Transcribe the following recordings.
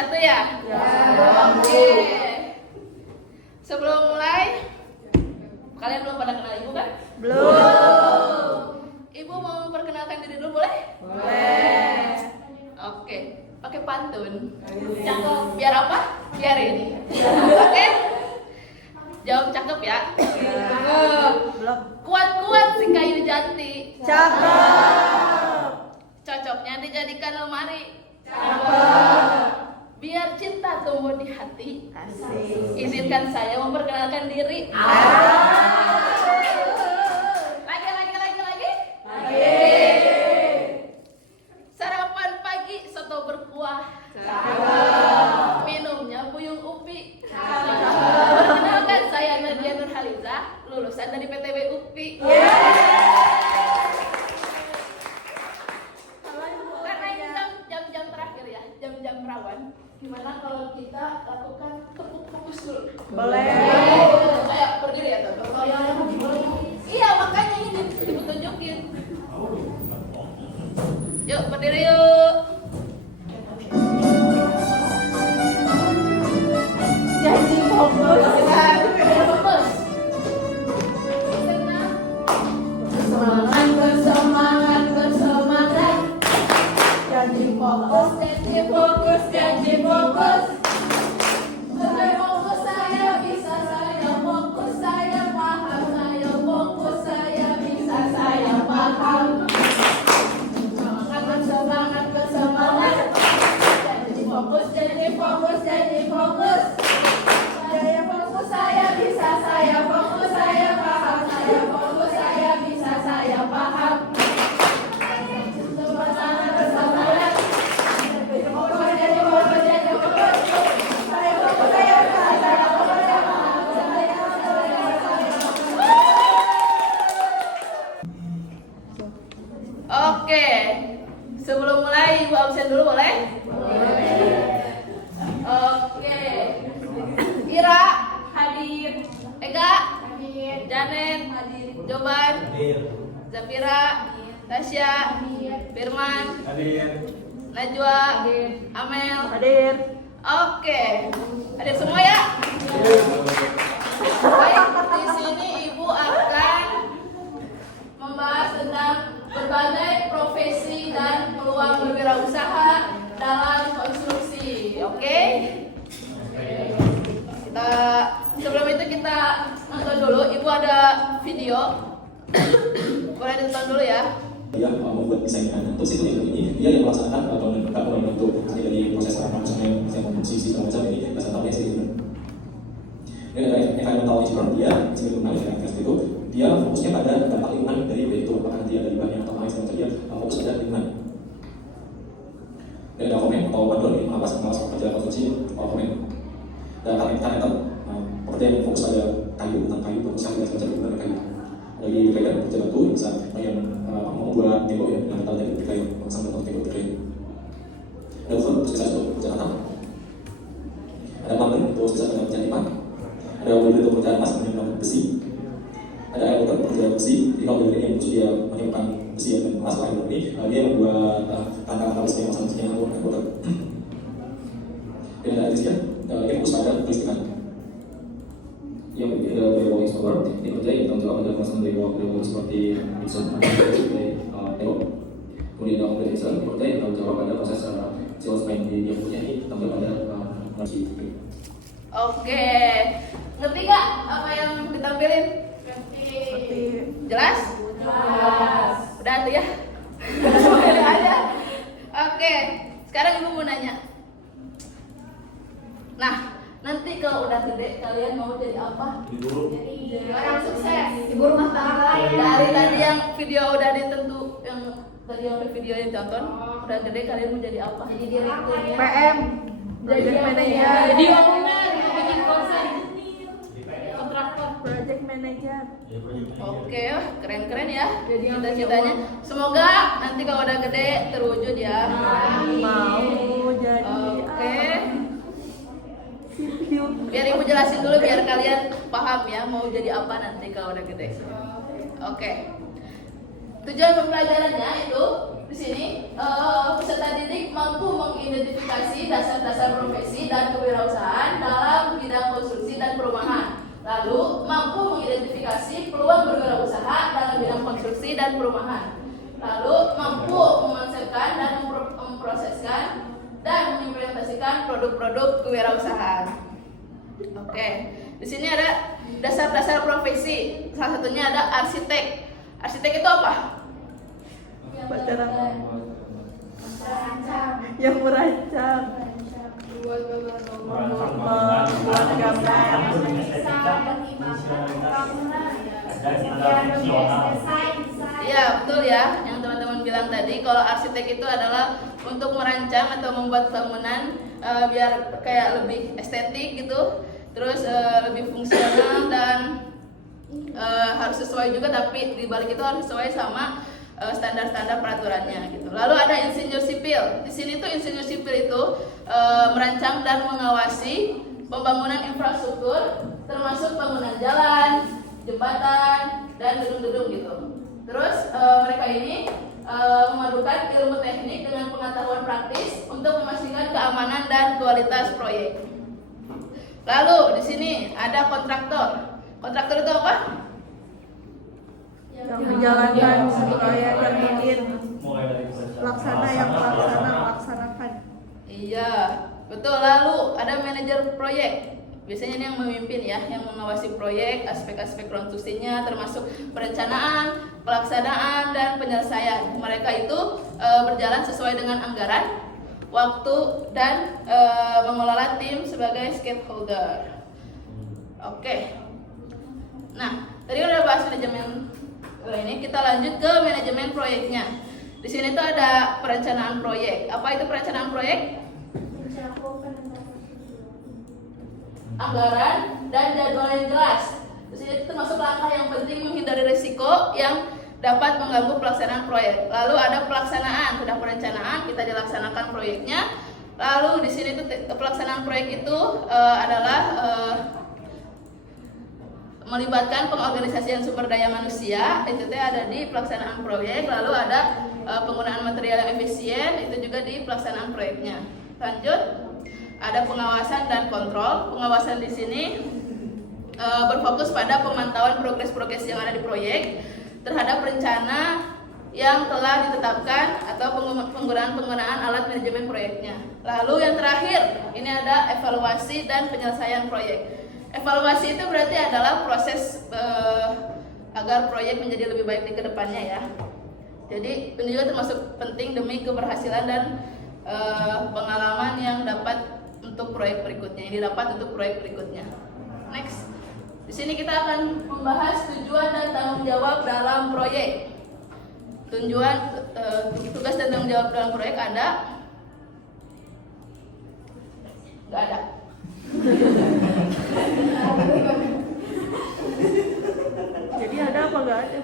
satu ya? Ya. Oke. Sebelum mulai, kalian belum pada kenal ibu kan? Belum. Ibu mau memperkenalkan diri dulu boleh? Boleh. Oke. Pakai pantun. Cakep. Biar apa? Biar ini. Oke. Jawab cakep ya. Cakep. Belum. Kuat-kuat si kayu jati. Cakep. Cocoknya dijadikan lemari. Cakep. Biar cinta tumbuh di hati. Asik. Izinkan saya memperkenalkan diri. Ah. Lagi. Sarapan pagi soto berkuah. Cakep. Minumnya buyung upi. Cakep. Perkenalkan saya Nadia Nurhaliza, lulusan dari PTB UPI. Karena ini jam-jam terakhir ya, jam-jam rawan. Gimana kalau kita lakukan tepuk fokus dulu? Boleh. Kayak berdiri ya tuh. Iya makanya ini ibu tunjukin. Yuk berdiri yuk. Jadi fokus. Fokus. Bersemangat. Jadi fokus. Janji fokus. Sampai fokus saya bisa saya fokus saya paham saya fokus saya bisa saya paham. Semangat bersemangat. Janji fokus. Saya fokus saya bisa saya fokus saya paham saya fokus saya bisa saya paham. Semangat bersemangat. Oke, sebelum mulai ibu absen dulu boleh? Oke, Ira hadir, Ega hadir, Janet hadir, Joban hadir, Zafira, Tasya, Firman hadir, Najwa hadir, Amel Hadir. Oke, hadir semua ya? Baik, di sini ibu akan membahas tentang berbagai profesi dan peluang berwirausaha dalam konstruksi. Oke? Kita sebelum itu kita nonton dulu. Ibu ada video. Boleh ditonton dulu ya. Dia membuat desainnya. Untuk situ ini dia yang melaksanakan bangunan untuk dari proses rangkaian yang memproduksi segala macam ini dasar tahu ya sih. Ini adalah environmental engineer dia sebagai guna itu dia fokusnya pada dampak lingkungan dari proyek itu apakah nanti ada limbahnya atau lain sebagainya dia fokus pada lingkungan. Dan ada komen atau wadon ini mengawas perjalanan konstruksi komen. Dan karena seperti yang fokus pada kayu tentang kayu fokus yang biasa menggunakan kayu. Lagi berkaitan kerja batu bisa yang membuat tembok ya dengan metal dari kayu memasang metal tembok kayu. Ada unsur spesialis untuk pekerjaan atap. Ada plumber untuk spesialis pekerjaan pipa. Ada mobil untuk pekerjaan emas menyimpan besi. Ada airworker pekerjaan besi. Jadi kalau mobil ini yang dia menyimpan besi dan emas lain ini dia membuat tangkal besi yang masang besi yang airworker. Dan ada electrician dia fokus pada kelistrikan. Yang ada dari installer ini kerja yang tanggung jawab pada pemasangan dari seperti Nixon seperti tembok. Kemudian ada organizer kerja yang tanggung jawab pada proses civil spine dia punya ini tanggung jawab pada Oke, ngerti gak apa yang ditampilin? Ngerti. Jelas? Udah tuh ya? Udah aja. Oke, sekarang ibu mau nanya. Nah, nanti kalau udah gede kalian mau jadi apa? Jadi orang sukses. Ibu rumah tangga. Dari tadi yang video udah ditentu, yang tadi yang video yang ditonton, udah gede kalian mau jadi apa? Jadi direktur. PM. Project manager. Jadi owner, bikin konser, kontraktor, Project manager. Oke, keren-keren ya cita-citanya. Semoga nanti kalau udah gede terwujud ya. Mau jadi. Oke. CPU. Biar ibu jelasin dulu biar kalian paham ya mau jadi apa nanti kalau udah gede. Oke. Tujuan pembelajarannya itu di sini peserta didik mampu mengidentifikasi dasar-dasar profesi dan kewirausahaan dalam bidang konstruksi dan perumahan. Lalu mampu mengidentifikasi peluang berwirausaha dalam bidang konstruksi dan perumahan. Lalu mampu mengonsepkan dan memproseskan dan mengimplementasikan produk-produk kewirausahaan. Oke, di sini ada dasar-dasar profesi. Salah satunya ada arsitek. Arsitek itu apa? Yang merancang. Membuat gambar. Iya, betul ya. Yang teman-teman bilang tadi, kalau arsitek itu adalah untuk merancang atau membuat bangunan biar kayak lebih estetik gitu, terus lebih fungsional dan harus sesuai juga, tapi di balik itu harus sesuai sama standar-standar peraturannya gitu. Lalu ada insinyur sipil. Di sini tuh insinyur sipil itu merancang dan mengawasi pembangunan infrastruktur, termasuk bangunan jalan, jembatan, dan gedung-gedung gitu. Terus mereka ini memadukan ilmu teknik dengan pengetahuan praktis untuk memastikan keamanan dan kualitas proyek. Lalu di sini ada kontraktor. Kontraktor itu apa? Yang menjalankan proyek yang bikin melaksanakan. Iya, betul. Lalu ada manajer proyek. Biasanya ini yang memimpin ya, yang mengawasi proyek, aspek-aspek konstruksinya, termasuk perencanaan, pelaksanaan, dan penyelesaian. Mereka itu berjalan sesuai dengan anggaran, waktu, dan mengelola tim sebagai stakeholder. Oke. Nah, tadi udah bahas manajemen ini, kita lanjut ke manajemen proyeknya. Di sini tuh ada perencanaan proyek. Apa itu perencanaan proyek? Anggaran dan jadwal yang jelas. Di sini itu termasuk langkah yang penting menghindari risiko yang dapat mengganggu pelaksanaan proyek. Lalu ada pelaksanaan, sudah perencanaan, kita dilaksanakan proyeknya. Lalu di sini tuh pelaksanaan proyek itu adalah melibatkan pengorganisasian sumber daya manusia, itu ada di pelaksanaan proyek. Lalu ada penggunaan material yang efisien, itu juga di pelaksanaan proyeknya. Lanjut, ada pengawasan dan kontrol. Pengawasan di sini berfokus pada pemantauan progres-progres yang ada di proyek terhadap rencana yang telah ditetapkan atau penggunaan alat manajemen proyeknya. Lalu yang terakhir, ini ada evaluasi dan penyelesaian proyek. Evaluasi itu berarti adalah proses agar proyek menjadi lebih baik di kedepannya ya. Jadi ini juga termasuk penting demi keberhasilan dan pengalaman yang dapat untuk proyek berikutnya. Ini dapat untuk proyek berikutnya. Next, di sini kita akan membahas tujuan dan tanggung jawab dalam proyek. Tugas dan tanggung jawab dalam proyek ada? Nggak ada. Jadi ada apa enggak ada?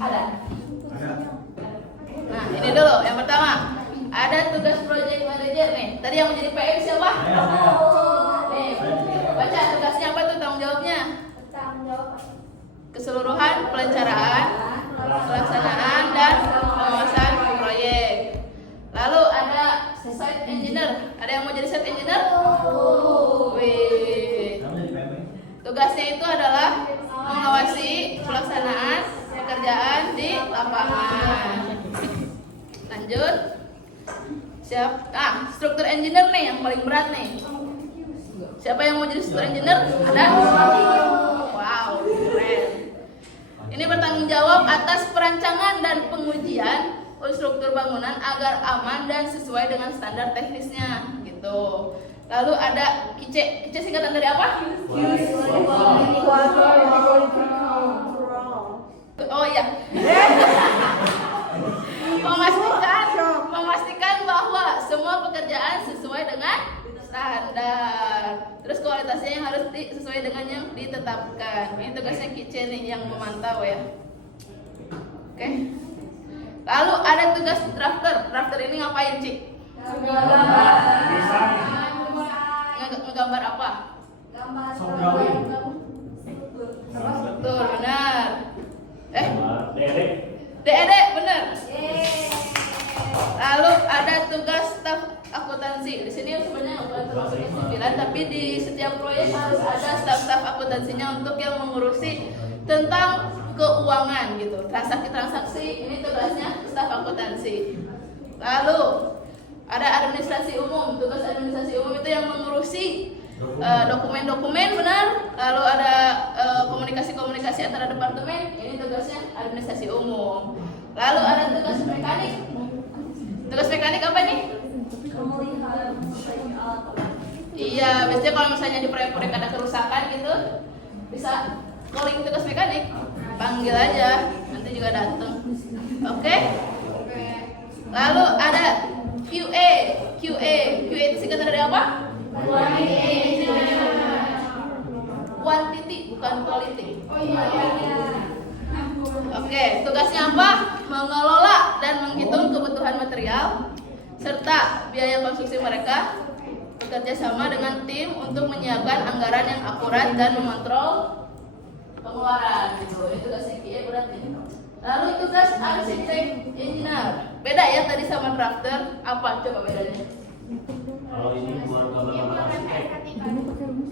Ada. Nah, ini dulu yang pertama. Ada tugas project manager nih. Tadi yang menjadi PM siapa? Nih, baca tugasnya apa tuh, tanggung jawabnya? Keseluruhan perencanaan, pelaksanaan, dan pengawasan proyek. Lalu ada site engineer. Ada yang mau jadi site engineer? Wih. Tugasnya itu adalah mengawasi pelaksanaan pekerjaan di lapangan. Lanjut. Siap. Struktur engineer nih yang paling berat nih. Siapa yang mau jadi struktur engineer? Ada? Wow, keren. Ini bertanggung jawab atas perancangan dan pengujian konstruktur bangunan agar aman dan sesuai dengan standar teknisnya gitu. Lalu ada KICE. KICE singkatan dari apa? Oh iya. Memastikan bahwa semua pekerjaan sesuai dengan standar. Terus kualitasnya yang harus sesuai dengan yang ditetapkan. Ini tugasnya KICE nih yang memantau ya. Oke. Lalu ada tugas drafter. Drafter ini ngapain, Cik? Ngegambar apa? Struktur, benar. akuntansi. Di sini sebenarnya bukan termasuk S9, tapi di setiap proyek harus ada staf-staf akuntansinya untuk yang mengurusi tentang keuangan gitu. Transaksi-transaksi ini tugasnya staf akuntansi. Lalu ada administrasi umum. Tugas administrasi umum itu yang mengurusi dokumen-dokumen, benar. Lalu ada komunikasi-komunikasi antara departemen. Ini tugasnya administrasi umum. Lalu ada tugas mekanik. Tugas mekanik apa nih? Iya, biasanya kalau misalnya di proyek-proyek ada kerusakan gitu, bisa calling tugas mekanik, panggil aja, nanti juga datang. Oke? Lalu ada QA itu singkatan dari apa? Quantity, bukan quality. Oke, tugasnya apa? Mengelola dan menghitung kebutuhan material serta biaya konstruksi mereka, bekerja sama dengan tim untuk menyiapkan anggaran yang akurat dan mengontrol pengeluaran. Gitu. Itu tugasnya QA berarti. Lalu tugas arsitek engineer. Beda ya tadi sama drafter. Apa coba bedanya? Kalau ini buat gambar-gambar arsitek.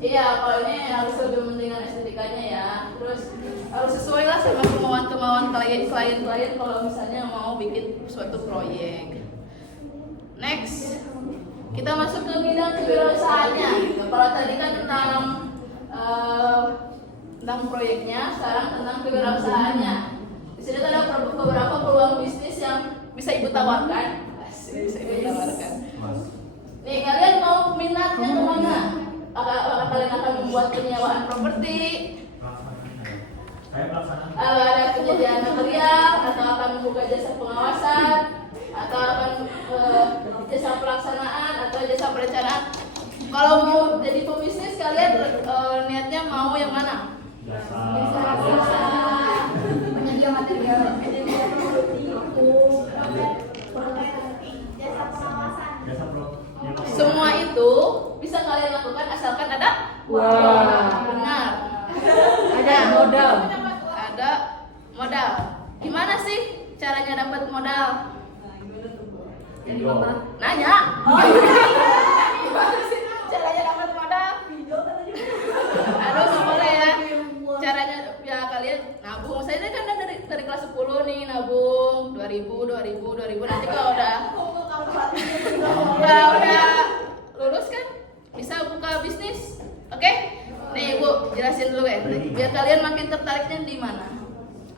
Iya, kalau ini harus lebih mendingan estetikanya ya. Terus harus sesuai lah sama kemauan klien kalau misalnya mau bikin suatu proyek. Next, kita masuk ke bidang kewirausahaannya. Kalau tadi kan tentang proyeknya, sekarang tentang kewirausahaannya. Di sini ada beberapa peluang bisnis yang bisa ibu tawarkan. Bisa ibu tawarkan. Nih, kalian mau minatnya kemana? Apakah kalian akan membuat penyewaan properti? Ada penyediaan material, atau akan membuka jasa pengawasan, atau akan jasa pelaksanaan, atau jasa perencanaan? Kalau mau jadi pebisnis, kalian niatnya mau yang mana? Penyedia material, Semua itu bisa kalian lakukan asalkan ada benar. Ada modal. Ada modal. Gimana sih caranya dapat modal? Nanya. Gimana sih caranya dapat modal? Aduh, nggak boleh ya. Caranya ya kalian nabung. Saya ini kan dari kelas 10 nih nabung 2000 nanti kalau udah lulus kan bisa buka bisnis. Oke? Nih Bu, jelasin dulu ya. Biar kalian makin tertariknya di mana.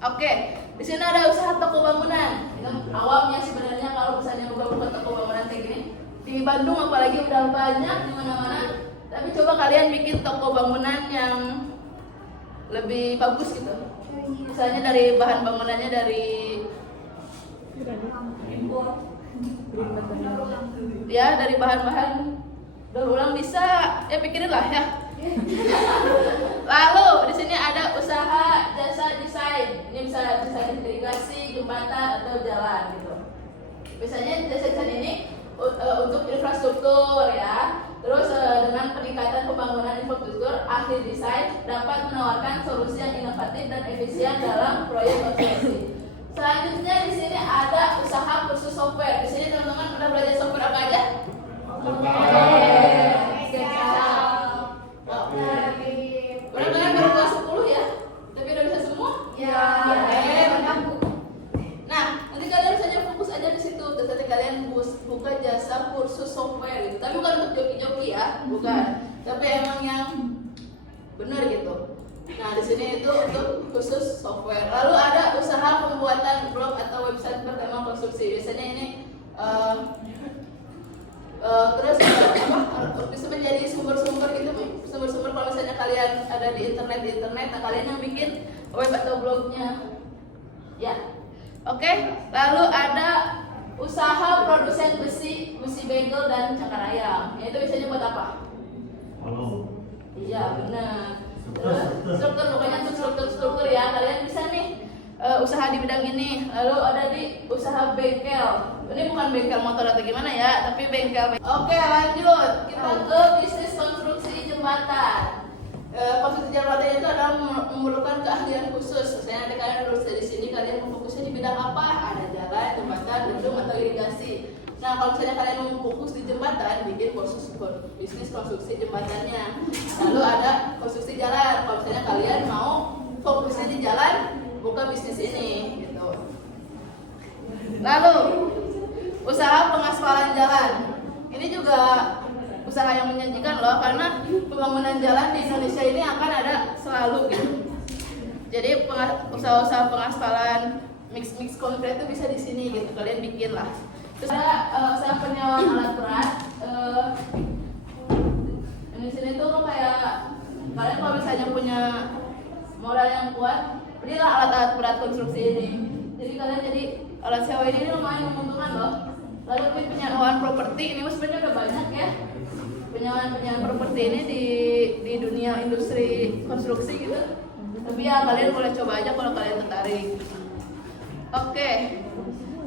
Oke, di sini ada usaha toko bangunan. Itu awamnya sebenarnya kalau misalnya buka toko bangunan kayak gini. Di Bandung apalagi udah banyak di mana-mana. Tapi coba kalian bikin toko bangunan yang lebih bagus gitu. Misalnya dari bahan bangunannya dari dari bahan-bahan daur ulang bisa, ya pikirin lah ya. Lalu di sini ada usaha jasa desain. Ini bisa desain irigasi, jembatan atau jalan gitu. Biasanya jasa desain ini untuk infrastruktur ya. Terus dengan peningkatan pembangunan infrastruktur, ahli desain dapat menawarkan solusi yang inovatif dan efisien dalam proyek konstruksi. Selanjutnya di sini ada usaha kursus software. Di sini teman-teman pernah belajar software apa aja? Benar-benar baru kelas 10 ya? Tapi udah bisa semua? Ya. Nah, nanti kalian saja fokus aja di situ. Nanti kalian buka jasa kursus software gitu. Tapi bukan untuk joki-joki ya, bukan. Tapi emang yang benar gitu. Nah, di sini itu untuk khusus software. Lalu ada usaha pembuatan blog atau website bertema konstruksi. Biasanya ini terus bisa menjadi sumber-sumber gitu, sumber-sumber kalau misalnya kalian ada di internet, nah kalian yang bikin web atau blognya, ya. Oke. Lalu ada usaha produsen besi bagel dan cakar ayam. Itu biasanya buat apa? Iya benar. Struktur, pokoknya untuk struktur ya. Kalian bisa nih usaha di bidang ini. Lalu ada di usaha bengkel. Ini bukan bengkel motor atau gimana ya, tapi bengkel. Oke, lanjut. Kita ke bisnis konstruksi jembatan. Konstruksi jembatan itu adalah memerlukan keahlian khusus. Misalnya nanti kalian lulus dari sini, kalian fokusnya di bidang apa? Ada jalan, jembatan, gedung atau irigasi. Nah, kalau misalnya kalian mau fokus di jembatan, bikin bisnis konstruksi jembatannya. Lalu ada konstruksi jalan. Kalau misalnya kalian mau fokusnya di jalan, buka bisnis ini, gitu. Lalu usaha pengaspalan jalan. Ini juga usaha yang menjanjikan loh, karena pembangunan jalan di Indonesia ini akan ada selalu gitu. Jadi usaha-usaha pengaspalan mix konkret itu bisa di sini gitu, kalian bikin lah. Terus ada usaha penyewaan alat berat. Di sini tuh kayak kalian kalau misalnya punya modal yang kuat, belilah alat-alat berat konstruksi ini. Jadi kalian jadi alat sewa ini lumayan menguntungkan loh. Lalu penyewaan properti ini sebenarnya udah banyak ya. Penyewaan properti ini di dunia industri konstruksi gitu. Tapi ya kalian boleh coba aja kalau kalian tertarik. Oke.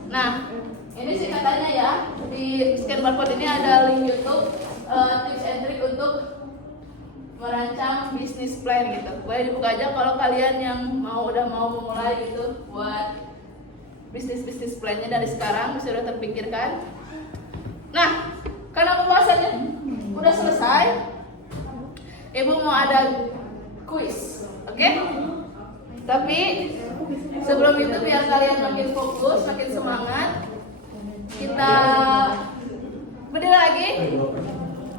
Nah, ini sih katanya ya, di scan barcode ini ada link YouTube tips and trick untuk merancang bisnis plan gitu. Boleh dibuka aja kalau kalian yang udah mau memulai gitu buat bisnis plannya dari sekarang sudah terpikirkan. Nah, karena pembahasannya udah selesai, Ibu mau ada kuis, oke? Tapi sebelum itu biar kalian makin fokus, makin semangat, kita berdiri lagi,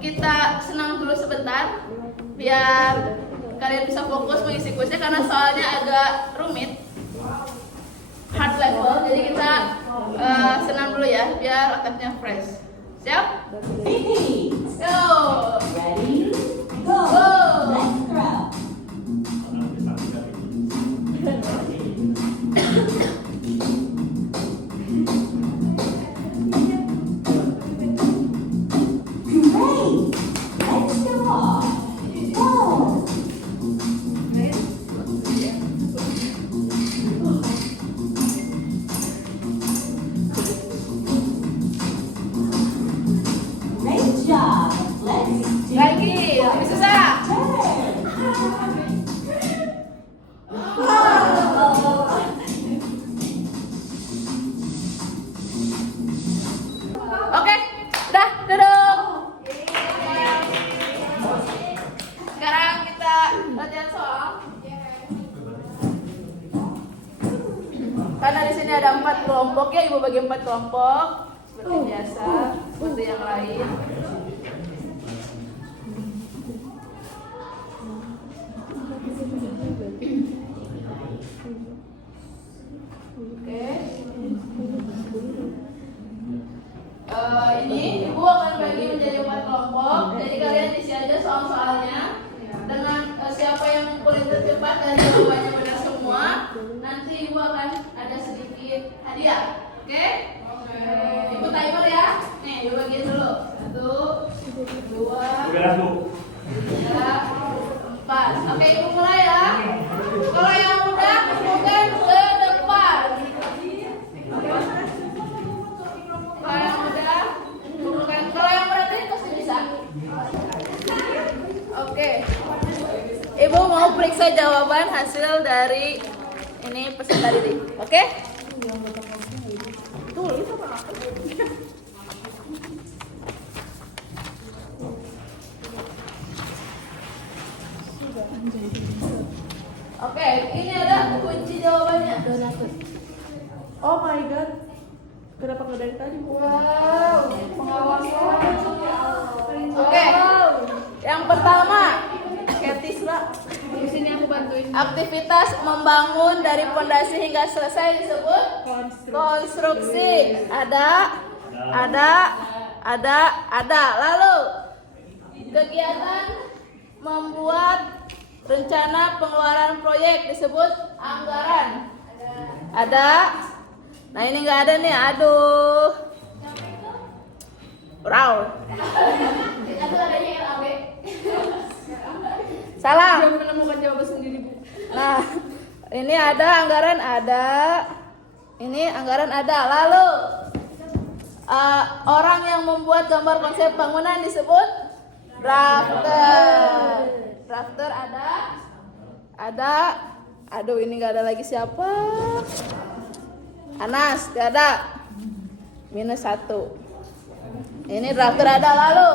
kita senang dulu sebentar, biar kalian bisa fokus mengisi kuisnya karena soalnya agak rumit, hard level. Jadi kita senang dulu ya, biar otaknya fresh. Siap? Go! Ready? Go! Let's throw. Great! Let's go off. Go! Great job. Let's do Lagi, lebih susah. Oke, udah duduk. Sekarang kita latihan soal. Karena di sini ada 4 kelompok ya, Ibu bagi 4 kelompok seperti biasa, seperti yang lain. Oke. Ini Ibu akan bagi menjadi 4 kelompok. Jadi kalian isi aja soal-soalnya dengan siapa yang paling tercepat dan jawabannya benar semua. Nanti Ibu akan ada sedikit hadiah. Oke? Ibu timer ya. Nih, Ibu bagiin dulu. 1, 2, 3, 4. Oke, Ibu mulai ya. Kalau yang udah bukan ke depan. Kalau yang udah bukan. Kalau yang berarti pasti bisa. Oke. Ibu mau periksa jawaban hasil dari ini peserta didik. Oke? Tuh, itu apa? Oke, ini ada kunci jawabannya. Oh my god. Kenapa nggak dari tadi? Wow, pengawasan. Oke. Yang pertama, Ketisla. Di sini aku bantuin. Aktivitas membangun dari pondasi hingga selesai disebut konstruksi. Ada. Lalu kegiatan membuat rencana pengeluaran proyek disebut anggaran. Ada. Nah ini nggak ada nih. Aduh. Raul. Itu adanya RAB. Salah. Jangan menemukan jawaban sendiri, Bu. Nah, ini ada anggaran ada. Ini anggaran ada. Lalu orang yang membuat gambar konsep bangunan disebut drafter. Drafter ada. Aduh, ini nggak ada lagi siapa? Anas, nggak ada. -1. Ini drafter ada. Lalu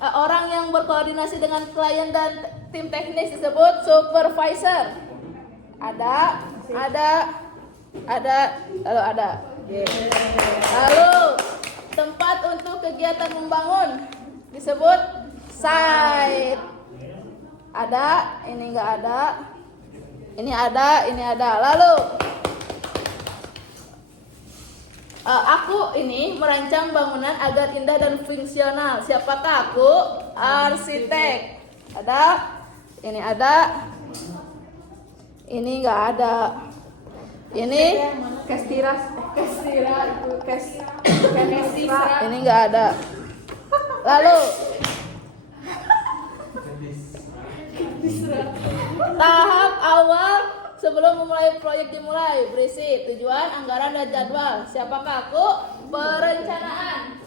orang yang berkoordinasi dengan klien dan tim teknis disebut supervisor. Ada. Lalu ada. Lalu tempat untuk kegiatan membangun disebut site. Ada, ini enggak ada. Ini ada. Lalu aku ini merancang bangunan agar indah dan fungsional. Siapakah aku? Arsitek. Ada. Ini ada. Ini enggak ada. Ini ini enggak ada. Lalu tahap awal sebelum memulai proyek dimulai, berisi tujuan, anggaran, dan jadwal. Siapakah aku? Perencanaan.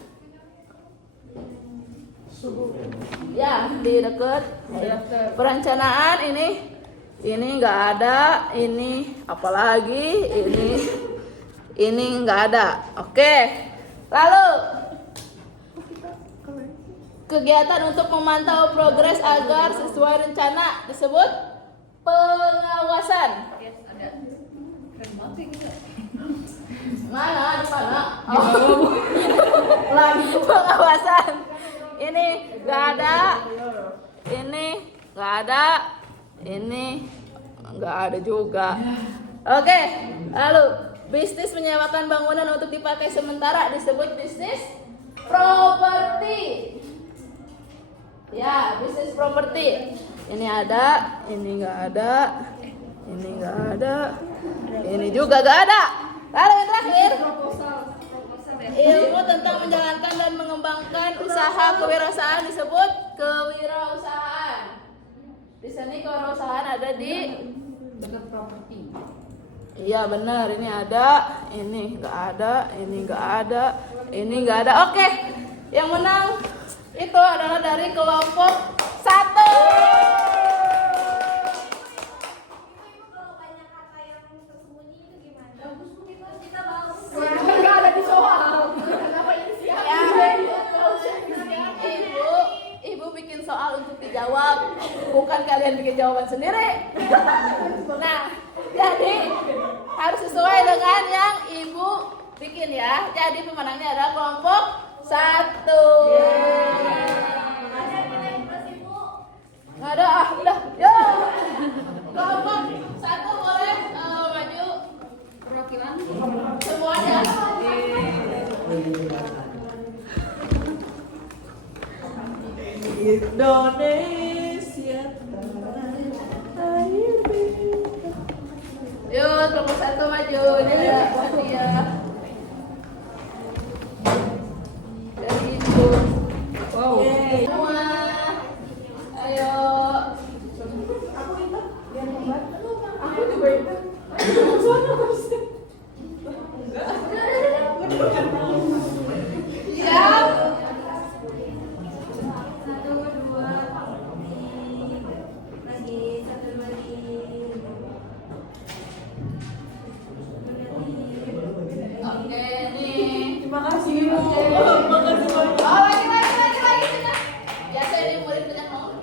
Ya, di dekat. Perencanaan ini nggak ada, ini apalagi ini nggak ada. Oke. Lalu kegiatan untuk memantau progres agar sesuai rencana disebut pengawasan. Mana? Oh. Lagi pengawasan. Ini nggak ada. Ini nggak ada. Ini nggak ada juga. Oke. Lalu bisnis menyewakan bangunan untuk dipakai sementara disebut bisnis properti. Ya, bisnis properti. Ini ada, ini nggak ada, ini nggak ada, ini juga nggak ada. Lalu yang terakhir, ilmu tentang menjalankan dan mengembangkan usaha kewirausahaan disebut kewirausahaan. Di sini kewirausahaan ada di properti. Iya benar, ini ada, ini nggak ada, ini nggak ada, ini nggak ada. Oke, yang menang itu adalah dari kelompok 1. Kalau banyak kata yang tersembunyi itu gimana? Kita bahas. Enggak ada di soal. Kenapa ini sih? Ibu bikin soal untuk dijawab, bukan kalian bikin jawaban sendiri. Nah, jadi harus sesuai dengan yang ibu bikin ya. Jadi pemenangnya adalah kelompok 1. Nggak ada, udah, yo. Kelompok 1 boleh maju. Perwakilan. Semuanya. Indonesia. Yuk, kelompok 1 maju. Ini ada Watia. Dari ibu. Wow. Semua. Ayo. Aku juga itu. Siap. Oke, nih. Terima kasih Ibu. Oke. Terima kasih banyak. Oh, lagi. Biasa ini murid banyak ngomong.